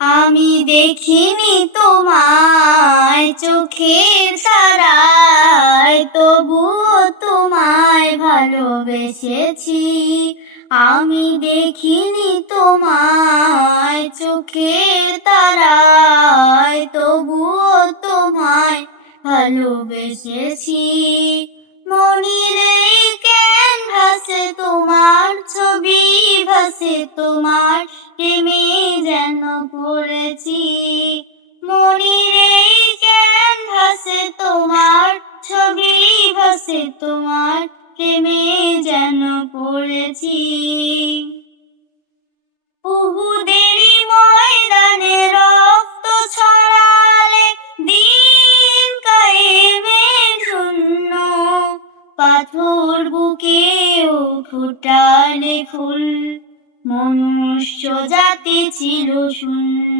আমি দেখিনি তোমায় চোখের তারায়, তবুও তোমায় ভালোবেসেছি। আমি দেখিনি তোমায় চোখের তারায়, তবুও তোমায় ভালোবেসেছি। মনের এই ক্যানভাসে তোমার ছবি ভাসে, তোমার প্রেমে যেন পড়েছি। মনের এই ক্যানভাসে তোমার ছবি ভাসে, তোমার প্রেমে যেন পড়েছি। উহুদেরই ময়দানে রক্ত ছড়ালে, দিন কায়েমের জন্য পাথর বুকেও ফোটালে ফুল, মনুষ্য জাতি ছিল শূন্য।